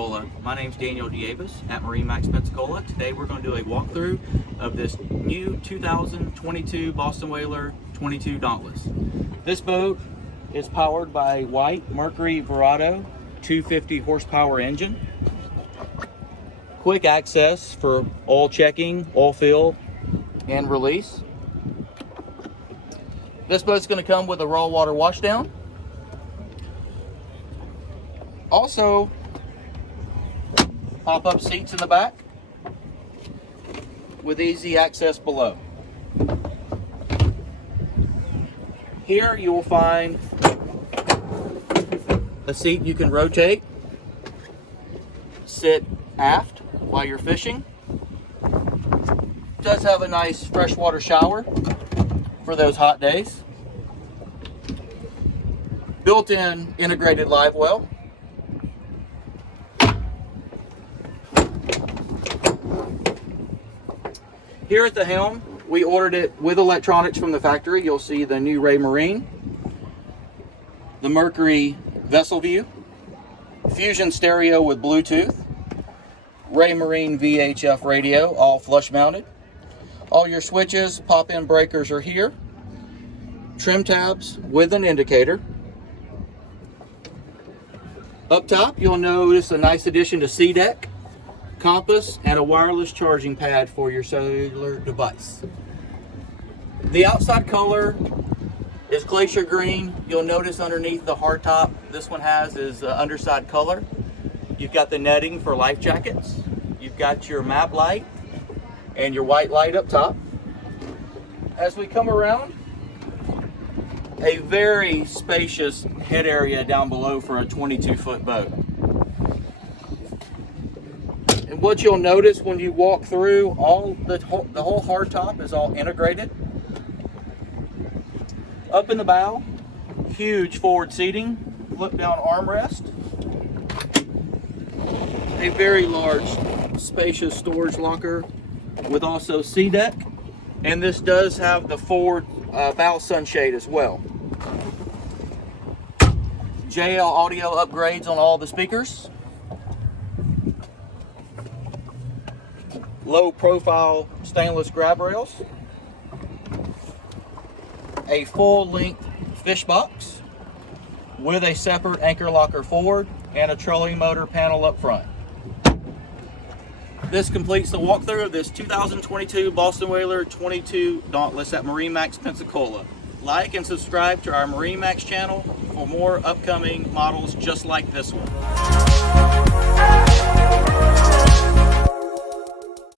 Pensacola. My name's Daniel Deaibes at MarineMax Pensacola. Today we're going to do a walkthrough of this new 2022 Boston Whaler 22 Dauntless. This boat is powered by white Mercury Verado 250 horsepower engine. Quick access for oil checking, oil fill, and release. This boat's going to come with a raw water washdown. Also, pop-up seats in the back with easy access below. Here you will find a seat you can rotate, sit aft while you're fishing. It does have a nice freshwater shower for those hot days. Built-in integrated live well. Here at the helm, we ordered it with electronics from the factory. You'll see the new Raymarine, the Mercury Vessel View, Fusion stereo with Bluetooth, Raymarine VHF radio, all flush mounted. All your switches, pop-in breakers are here. Trim tabs with an indicator. Up top, you'll notice a nice addition to C-Deck, compass, and a wireless charging pad for your cellular device. The outside color is glacier green. You'll notice underneath the hardtop, this one has is underside color. You've got the netting for life jackets. You've got your map light and your white light up top. As we come around, a very spacious head area down below for a 22-foot boat. And what you'll notice when you walk through, the whole hardtop is all integrated. Up in the bow, huge forward seating, flip down armrest, a very large, spacious storage locker with also C-Deck, and this does have the forward bow sunshade as well. JL audio upgrades on all the speakers. Low profile stainless grab rails. A full length fish box with a separate anchor locker forward and a trolling motor panel up front. This completes the walkthrough of this 2022 Boston Whaler 22 Dauntless at MarineMax Pensacola. Like and subscribe to our MarineMax channel for more upcoming models just like this one.